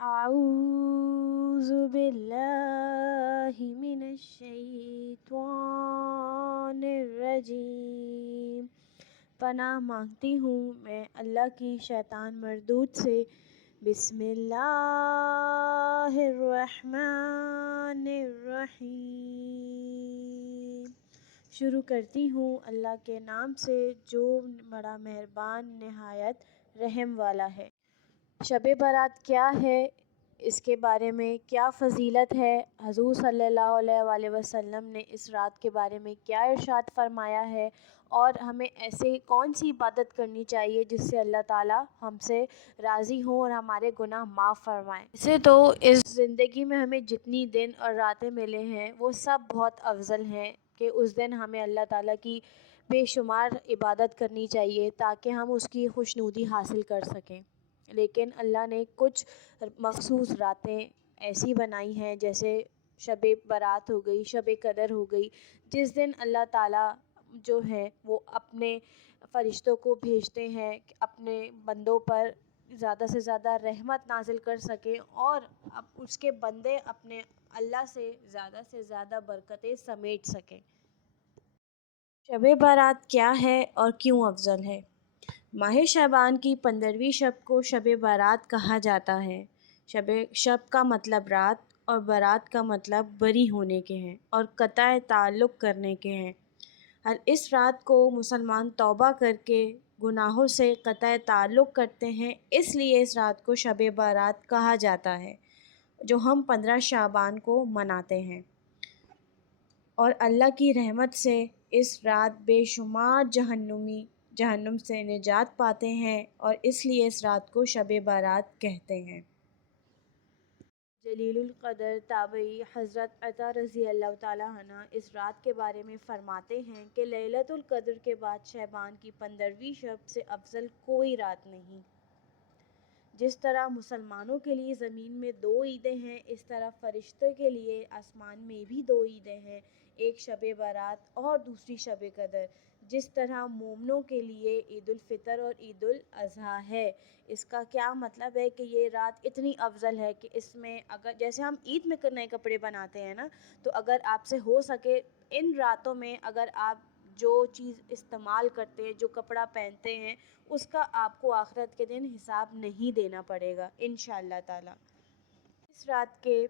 اعوذ باللہ من الشیطان الرجیم۔ پناہ مانگتی ہوں میں اللہ کی شیطان مردود سے۔ بسم اللہ الرحمن الرحیم۔ شروع کرتی ہوں اللہ کے نام سے جو بڑا مہربان نہایت رحم والا ہے۔ شب برات کیا ہے، اس کے بارے میں کیا فضیلت ہے، حضور صلی اللہ علیہ وآلہ وسلم نے اس رات کے بارے میں کیا ارشاد فرمایا ہے، اور ہمیں ایسے کون سی عبادت کرنی چاہیے جس سے اللہ تعالیٰ ہم سے راضی ہوں اور ہمارے گناہ معاف فرمائیں۔ اسے تو اس زندگی میں ہمیں جتنی دن اور راتیں ملے ہیں وہ سب بہت افضل ہیں کہ اس دن ہمیں اللہ تعالیٰ کی بے شمار عبادت کرنی چاہیے تاکہ ہم اس کی خوشنودی حاصل کر سکیں۔ لیکن اللہ نے کچھ مخصوص راتیں ایسی بنائی ہیں جیسے شب برات ہو گئی، شب قدر ہو گئی، جس دن اللہ تعالیٰ جو ہے وہ اپنے فرشتوں کو بھیجتے ہیں کہ اپنے بندوں پر زیادہ سے زیادہ رحمت نازل کر سکیں اور اب اس کے بندے اپنے اللہ سے زیادہ برکتیں سمیٹ سکیں۔ شب برات کیا ہے اور کیوں افضل ہے؟ ماہ شعبان کی 15ویں شب کو شب برات کہا جاتا ہے۔ شب کا مطلب رات اور برات کا مطلب بری ہونے کے ہیں اور قطع تعلق کرنے کے ہیں۔ اس رات کو مسلمان توبہ کر کے گناہوں سے قطع تعلق کرتے ہیں، اس لیے اس رات کو شب برات کہا جاتا ہے جو ہم 15 شعبان کو مناتے ہیں۔ اور اللہ کی رحمت سے اس رات بے شمار جہنمی جہنم سے نجات پاتے ہیں اور اس لیے اس رات کو شب برات کہتے ہیں۔ جلیل القدر تابعی حضرت عطا رضی اللہ تعالیٰ عنہ اس رات کے بارے میں فرماتے ہیں کہ لیلۃ القدر کے بعد شعبان کی 15ویں شب سے افضل کوئی رات نہیں۔ جس طرح مسلمانوں کے لیے زمین میں 2 عیدیں ہیں، اس طرح فرشتوں کے لیے آسمان میں بھی 2 عیدیں ہیں، ایک شب برات اور دوسری شب قدر۔ جس طرح مومنوں کے لیے عید الفطر اور عید الاضحیٰ ہے۔ اس کا کیا مطلب ہے کہ یہ رات اتنی افضل ہے کہ اس میں اگر جیسے ہم عید میں نئے کپڑے بناتے ہیں نا، تو اگر آپ سے ہو سکے ان راتوں میں اگر آپ جو چیز استعمال کرتے ہیں، جو کپڑا پہنتے ہیں، اس کا آپ کو آخرت کے دن حساب نہیں دینا پڑے گا انشاءاللہ تعالی۔ اس رات کے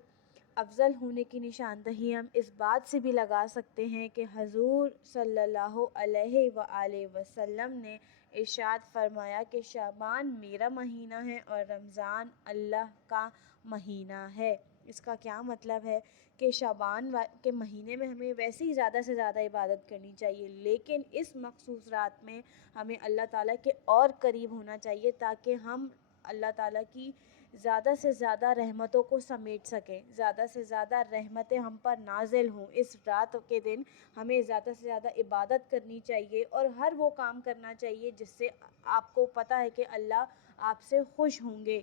افضل ہونے کی نشاندہی ہم اس بات سے بھی لگا سکتے ہیں کہ حضور صلی اللہ علیہ وآلہ وسلم نے ارشاد فرمایا کہ شعبان میرا مہینہ ہے اور رمضان اللہ کا مہینہ ہے۔ اس کا کیا مطلب ہے کہ شعبان کے مہینے میں ہمیں ویسے ہی زیادہ سے زیادہ عبادت کرنی چاہیے، لیکن اس مخصوص رات میں ہمیں اللہ تعالیٰ کے اور قریب ہونا چاہیے تاکہ ہم اللہ تعالیٰ کی زیادہ سے زیادہ رحمتوں کو سمیٹ سکیں، زیادہ سے زیادہ رحمتیں ہم پر نازل ہوں۔ اس رات کے دن ہمیں زیادہ سے زیادہ عبادت کرنی چاہیے اور ہر وہ کام کرنا چاہیے جس سے آپ کو پتہ ہے کہ اللہ آپ سے خوش ہوں گے۔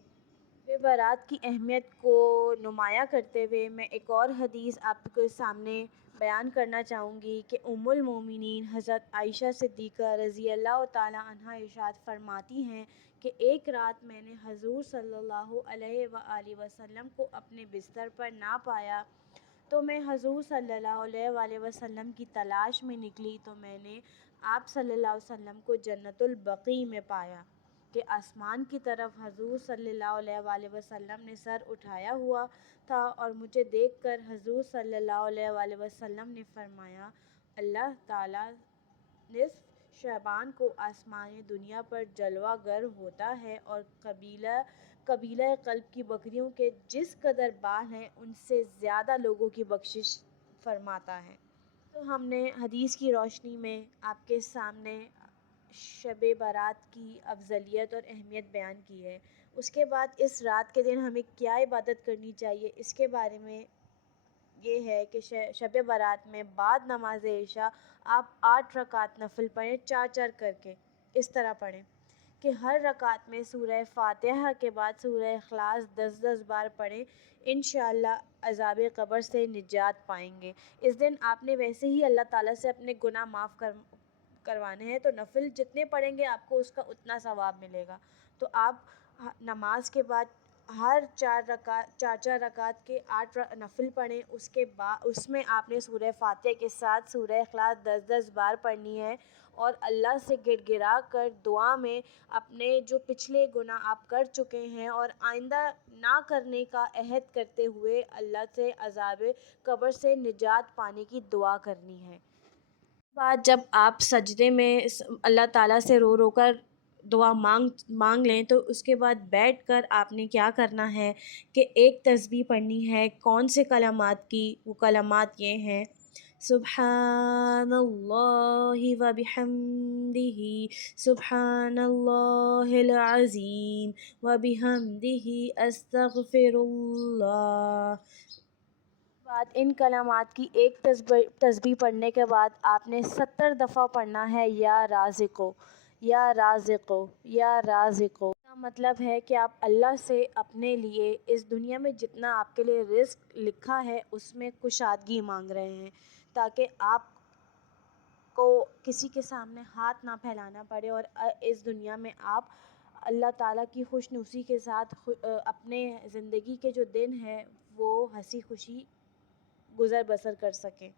شب برات کی اہمیت کو نمایاں کرتے ہوئے میں ایک اور حدیث آپ کے سامنے بیان کرنا چاہوں گی کہ ام المومنین حضرت عائشہ صدیقہ رضی اللہ تعالیٰ عنہا ارشاد فرماتی ہیں کہ ایک رات میں نے حضور صلی اللہ علیہ وآلہ وسلم کو اپنے بستر پر نہ پایا، تو میں حضور صلی اللہ علیہ وآلہ وسلم کی تلاش میں نکلی تو میں نے آپ صلی اللہ علیہ وسلم کو جنت البقیع میں پایا کہ آسمان کی طرف حضور صلی اللہ علیہ وآلہ وسلم نے سر اٹھایا ہوا تھا، اور مجھے دیکھ کر حضور صلی اللہ علیہ وآلہ وسلم نے فرمایا اللہ تعالیٰ نصف شعبان کو آسمان دنیا پر جلوہ گر ہوتا ہے اور قبیلہ قلب کی بکریوں کے جس قدر بال ہیں ان سے زیادہ لوگوں کی بخشش فرماتا ہے۔ تو ہم نے حدیث کی روشنی میں آپ کے سامنے شب برات کی افضلیت اور اہمیت بیان کی ہے۔ اس کے بعد اس رات کے دن ہمیں کیا عبادت کرنی چاہیے، اس کے بارے میں یہ ہے کہ شب برات میں بعد نماز عشاء آپ 8 رکعت نفل پڑھیں، 4 کر کے اس طرح پڑھیں کہ ہر رکعت میں سورہ فاتحہ کے بعد سورہ اخلاص 10 بار پڑھیں، انشاءاللہ عذاب قبر سے نجات پائیں گے۔ اس دن آپ نے ویسے ہی اللہ تعالیٰ سے اپنے گناہ معاف کروانے ہیں، تو نفل جتنے پڑھیں گے آپ کو اس کا اتنا ثواب ملے گا۔ تو آپ نماز کے بعد ہر چار چار رکعت کے 8 نفل پڑھیں، اس کے بعد اس میں آپ نے سورہ فاتحہ کے ساتھ سورہ اخلاص 10 بار پڑھنی ہے، اور اللہ سے گڑ گڑا کر دعا میں اپنے جو پچھلے گناہ آپ کر چکے ہیں اور آئندہ نہ کرنے کا عہد کرتے ہوئے اللہ سے عذاب قبر سے نجات پانے کی دعا کرنی ہے۔ بعد جب آپ سجدے میں اللہ تعالیٰ سے رو رو کر دعا مانگ لیں، تو اس کے بعد بیٹھ کر آپ نے کیا کرنا ہے کہ ایک تسبیح پڑھنی ہے۔ کون سے کلمات کی؟ وہ کلمات یہ ہیں: سبحان اللہ و بحمدہ، سبحان اللہ العظیم و بحمدہ، استغفر اللہ۔ بعد ان کلمات کی ایک تسبیح پڑھنے کے بعد آپ نے 70 دفعہ پڑھنا ہے یا رازقو، یا رازقو، یا رازقو۔ اس کا مطلب ہے کہ آپ اللہ سے اپنے لیے اس دنیا میں جتنا آپ کے لیے رزق لکھا ہے اس میں کشادگی مانگ رہے ہیں، تاکہ آپ کو کسی کے سامنے ہاتھ نہ پھیلانا پڑے، اور اس دنیا میں آپ اللہ تعالیٰ کی خوش نصیبی کے ساتھ اپنے زندگی کے جو دن ہیں وہ ہنسی خوشی گزر بسر کر سکیں۔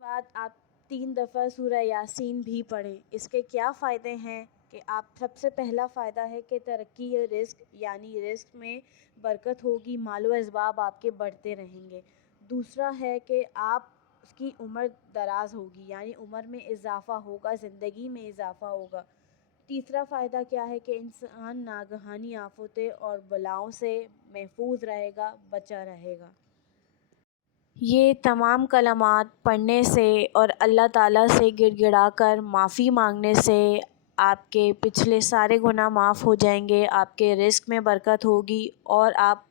بعد آپ 3 دفعہ سورہ یاسین بھی پڑھیں۔ اس کے کیا فائدے ہیں کہ آپ سب سے پہلا فائدہ ہے کہ ترقی رزق، یعنی رزق میں برکت ہوگی، مال و اسباب آپ کے بڑھتے رہیں گے۔ دوسرا ہے کہ آپ کی عمر دراز ہوگی، یعنی عمر میں اضافہ ہوگا، زندگی میں اضافہ ہوگا۔ تیسرا فائدہ کیا ہے کہ انسان ناگہانی آفتیں اور بلاؤں سے محفوظ رہے گا، بچا رہے گا۔ یہ تمام کلمات پڑھنے سے اور اللہ تعالیٰ سے گڑ گڑا کر معافی مانگنے سے آپ کے پچھلے سارے گناہ معاف ہو جائیں گے، آپ کے رزق میں برکت ہوگی اور آپ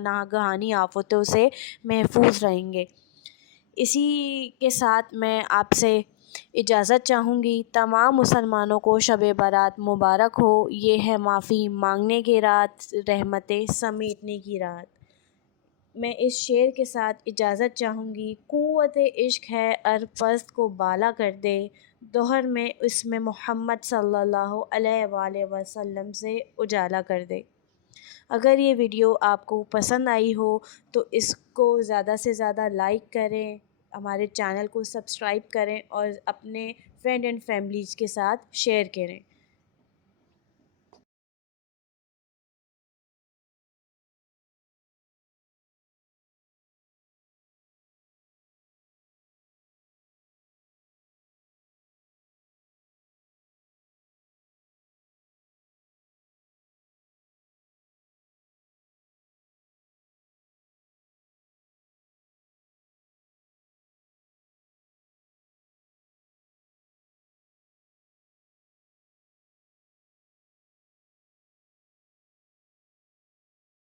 ناگہانی آفتوں سے محفوظ رہیں گے۔ اسی کے ساتھ میں آپ سے اجازت چاہوں گی۔ تمام مسلمانوں کو شب برات مبارک ہو۔ یہ ہے معافی مانگنے کی رات، رحمتیں سمیٹنے کی رات۔ میں اس شعر کے ساتھ اجازت چاہوں گی: قوت عشق ہے ار پست کو بالا کر دے، دہر میں اس میں محمد صلی اللہ علیہ وآلہ وسلم سے اجالا کر دے۔ اگر یہ ویڈیو آپ کو پسند آئی ہو تو اس کو زیادہ سے زیادہ لائک کریں، ہمارے چینل کو سبسکرائب کریں اور اپنے فرینڈ اینڈ فیملیز کے ساتھ شیئر کریں۔